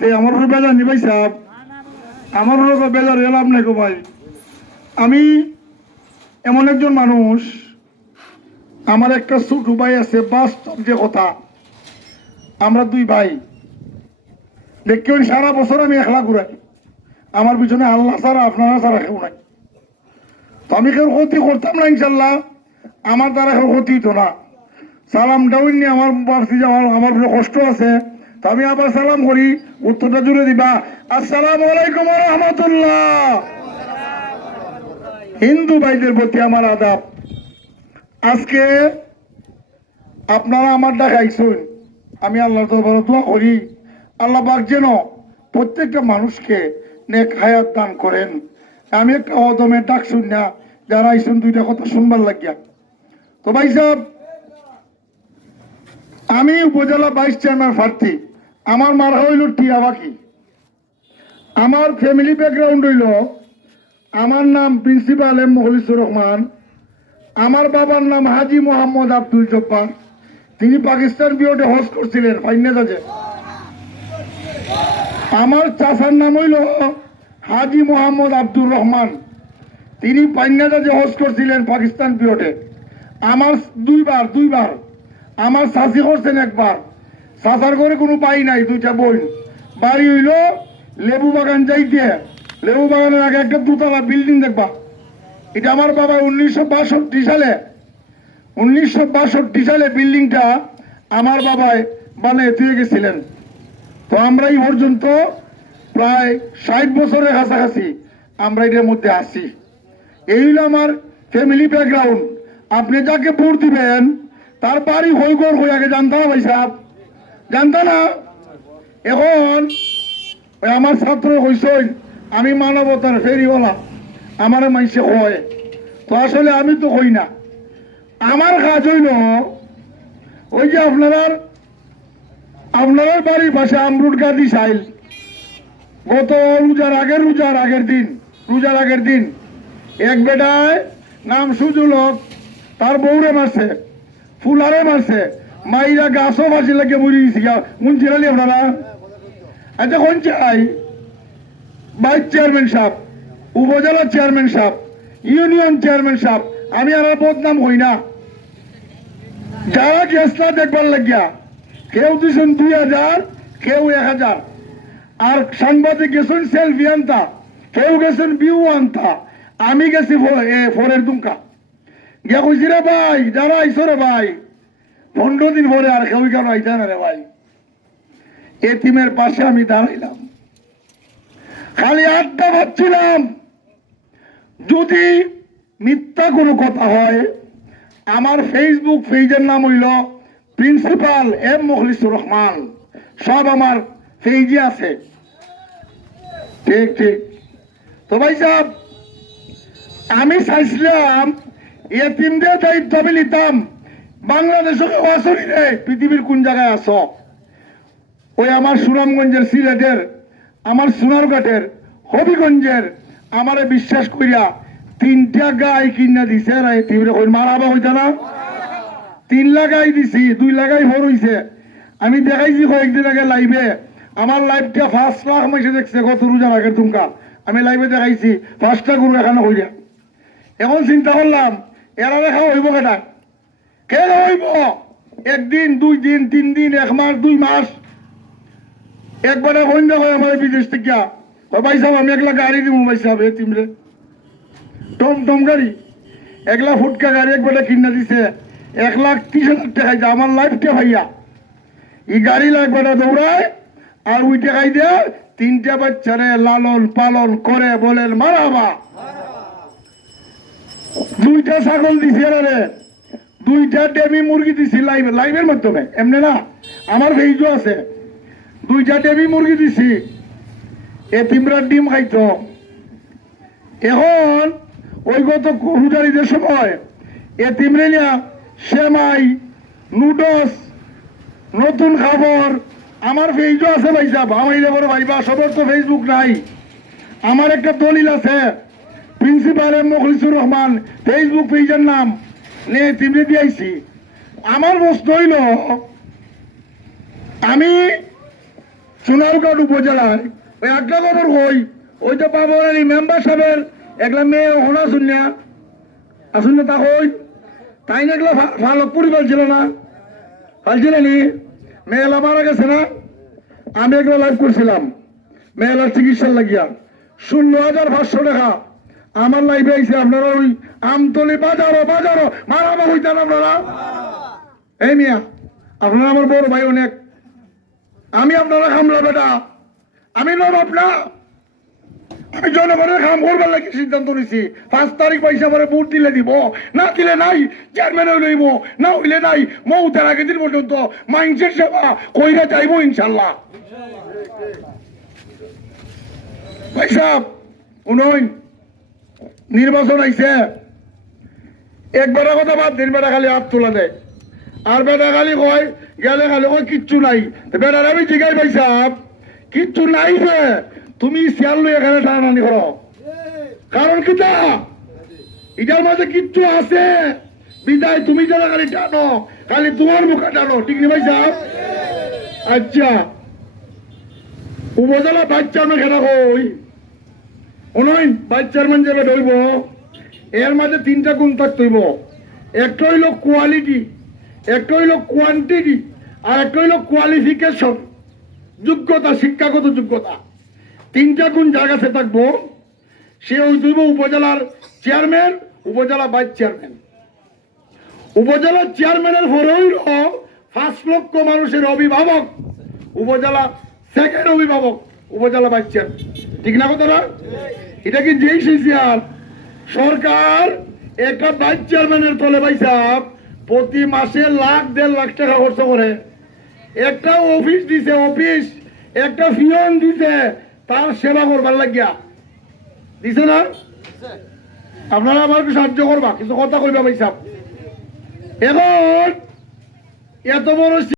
আস্তে আমার উপরে বেজার নি ভাই সাহেব। আমার উপরে বেজার এলাম নাই গো ভাই। আমি এমন একজন মানুষ, আমার একটা ছোট ভাই আছে, বাস্তব যে কথা। আমরা দুই ভাই। দেখবেন সারা বছর আমি একলা ঘুরাই। আমার পিছনে আল্লাহ ছাড়া, আপনারা ছাড়া কেউ নাই। তো আমি কেউ ক্ষতি করতাম না ইনশাল্লাহ আমার দ্বারা কেউ ক্ষতি হতো না। সালাম ডাউন নিয়ে আমার বাড়তি যাওয়ার আমার কষ্ট আছে। তো আমি আবার সালাম করি, উত্তরটা জুড়ে দিবা। আসসালাম আলাইকুম রহমতুল্লাহ। হিন্দু ভাইদের প্রতি আমার আদাব। আজকে আপনারা আমার ডাকাইছেন আমি আল্লাহ দরবারে দোয়া করি। আল্লাহ পাক যেন প্রত্যেকটা মানুষকে নেক হায়াত দান করেন। আমি একটা অদমের ডাক শুন না, যারা আইসুন দুইটা কথা শুনবার লাগিয়া। তো ভাই সাহেব, আমি উপজেলা ভাইস চেয়ারম্যান প্রার্থী। আমার মার হইল টিয়া বাকি আমার ফ্যামিলি ব্যাকগ্রাউন্ড হইল, আমার নাম প্রিন্সিপাল এম মখলিসুর রহমান, আমার বাবার নাম হাজি মোহাম্মদ আব্দুল জব্বার। তিনি পাকিস্তান বিরোধে হজ করছিলেন ফাইনাদাজে আমার চাচার নাম হইল হাজি মোহাম্মদ আব্দুর রহমান। তিনি পান্নাদাজে হজ করছিলেন পাকিস্তান বিরোধে আমার দুইবার দুইবার। আমার শাসি করছেন একবার। চাচার করে কোনো পাই নাই দুইটা বই। বাড়ি হইল লেবু বাগান যাইতে। লেবু বাগানের আগে একটা দুতলা বিল্ডিং দেখবা। এটা আমার বাবা উনিশশো বাষট্টি সালে, উনিশশো বাষট্টি সালে বিল্ডিংটা আমার বাবায় বানিয়ে দিয়ে গেছিলেন। তো আমরা এই পর্যন্ত প্রায় ষাট বছরের কাছাকাছি আমরা এটার মধ্যে আসি এই হলো আমার ফ্যামিলি ব্যাকগ্রাউন্ড আপনি যাকে ভোট দিবেন, তার বাড়ি হইগর হয়ে আগে জানতে ভাই সাহেব। জানতো না এখন আমার ছাত্র হইসই, আমি মানবতার ফেরিওয়ালা, আমার মাইসে হয় তো আসলে আমি তো হই না। আমার কাজ হইল, ওই যে আপনারা আপনার বাড়ির পাশে আমরুট গাদি সাইল গত রোজার আগের রোজার আগের দিন, রোজার আগের দিন এক বেটায় নাম সুজুলক, তার বউরে মারছে, ফুলারে মারছে। মাইরা গাছও মারছে লাগে মরি গেছি মন চিরালি আপনারা। আচ্ছা কোন চাই ভাইস চেয়ারম্যান সাহেব, উপজেলা চেয়ারম্যান সাহেব, ইউনিয়ন চেয়ারম্যান সাহেব, আমি আর বদনাম হই না। যারা গেছলা দেখবার লাগিয়া। কেউ দিয়েছেন দুই হাজার, কেউ এক হাজার। আর সাংবাদিক গেছেন সেলফি আনতা, কেউ গেছেন বিউ আনতা। আমি গেছি ফোরের দুমকা। গিয়া কইছি, রে ভাই যারা আইসো রে ভাই। পনেরো দিন পরে আর কেউ কেন আইতে না রে ভাই। এতিমের পাশে আমি দাঁড়াইলাম। খালি আড্ডা ভাবছিলাম যদি মিথ্যা কোনো কথা হয়, আমার ফেসবুক পেজের নাম হইল প্রিন্সিপাল এম মুখলিসুর রহমান। সব আমার পেজে আছে। ঠিক ঠিক। তো ভাই সাহেব, আমি চাইছিলাম এতিমদের দায়িত্ব আমি নিতাম। বাংলাদেশকে অসরি রে পৃথিবীর কোন জায়গায় আস ওই আমার সুনামগঞ্জের সিলেটের, আমার সোনারঘাটের হবিগঞ্জের, আমারে বিশ্বাস করিয়া তিনটা গাই কিনা দিছে মারাবা হইতা না? তিন লাগাই দিছি, দুই লাগাই ভর হইছে। আমি দেখাইছি কয়েকদিন আগে লাইভে, আমার লাইভটা ফার্স্ট লাখ মাসে দেখছে, কত রোজার আগের তুমকা। আমি লাইভে দেখাইছি পাঁচটা গরু এখানে হইয়া এখন চিন্তা করলাম, এরা দেখা হইব কেটা কে হইব? একদিন, দুই দিন, তিন দিন, এক মাস, দুই মাস? একবারে সন্ধ্যা হয় আমার বিদেশ থেকে। ভাই সাহেব, আমি একলা গাড়ি দিব ভাই সাহেব, এ তিমরে টম টম গাড়ি। একলা ফুটকা গাড়ি একবারে কিনা দিছে। এক লাখ ত্রিশ হাজার টাকা যা, আমার লাইফটা ভাইয়া। এই গাড়ি লাগবে দৌড়ায়, আর ওই টাকাই দিয়ে তিনটা বাচ্চারে লালন পালন করে বলেন, মারাবা। দুইটা ছাগল দিছে রে। দুইটা ডেমি মুরগি দিছি লাইভ লাইভের মাধ্যমে, এমনি না? আমার ভেইজও আছে। দুইটা ডেমি মুরগি দিছি। এ তিমরার ডিম খাইতো এখন ওই গত রোজারিদের সময় এ তিমরেলিয়া সেমাই, নুডলস, নতুন খবর, আমার ফেসবুক আছে ভাই সাহেব আমি বড় ভাই বা সবার তো ফেসবুক নাই। আমার একটা দলিল আছে। প্রিন্সিপাল মুখলিসুর রহমান ফেসবুক পেজের নাম। দিয়েছি আমার প্রশ্ন হইল, আমি সোনারগড় উপজেলায় ওই খবর ওই তো পাবো মেম্বার সাহেবের একলা মেয়ে হনা শুনিয়া আসুন না তা হই তাই না এগুলো ভালো পরিবার ছিল না? ফালছিল নি মেয়েলা মারা গেছে না? আমি একলা লাইভ করছিলাম। মেয়েলার চিকিৎসার লাগিয়া। ষোলো হাজার পাঁচশো টাকা আমার লাইফে আইসে আপনারা ওই আমতলি বাজারো বাজারো মারামা হইতেন আপনারা? এই মিয়া, আপনারা আমার বড় ভাই অনেক। আমি আপনারা খামলা বেটা। আমি নবাব না আমি জনগণের কাম করবার লাগে সিদ্ধান্ত নিছি। পাঁচ তারিখ পয়সা পরে ভোট দিলে দিব। না দিলে নাই চেয়ারম্যান লইব না হইলে নাই, মৌতার আগে দিন পর্যন্ত মাইন্সের সেবা কইরা যাইব ইনশাল্লাহ। ভাই সাহেব উনইন নির্বাচন আইছে। একবারের কথা বাদ দিন, বেটা খালি হাত তোলা দেয় আর বেটা খালি কয়, গেলে খালি কয়, কিচ্ছু নাই। তো বেটার আমি জিগাই পাই সাহেব কিচ্ছু নাই যে তুমি শিয়াল লই এখানে টানাটানি করো। কারণ কিতা এটার মাঝে কিচ্ছু আছে। বিদায়, তুমি যারা খালি টানো, খালি তোমার মুখে টানো, ঠিক নেই ভাই সাহেব আচ্ছা। উপজেলা বাচ্চা আমি খেলা কই? অনয় ভাইস চেয়ারম্যান যাবে ধরব, এর মাঝে তিনটা গুণ থাকতে হইব। একটা হইল কোয়ালিটি একটা হইল কোয়ান্টিটি আর একটা হইল কোয়ালিফিকেশন যোগ্যতা, শিক্ষাগত যোগ্যতা। তিনটা গুণ জায়গাতে থাকব, সে ওই উপজেলার চেয়ারম্যান উপজেলা ভাইস চেয়ারম্যান উপজেলার চেয়ারম্যানের পরে হইল পাঁচ লক্ষ মানুষের অভিভাবক, উপজেলা সেকেন্ড অভিভাবক, উপজেলা ভাইস চেয়ারম্যান ঠিক না কথাটা? এটা কি যেই সরকার একটা ভাইস চেয়ারম্যানের তলে ভাই সাহেব প্রতি মাসে লাখ দেড় লাখ টাকা খরচ করে। একটা অফিস দিছে, অফিস, একটা ফিয়ন দিছে, তার সেবা করবার লাগিয়া। দিছে না? আপনারা আমার সাহায্য করবা, কিছু কথা কইবা ভাই সাহেব এখন এত বড়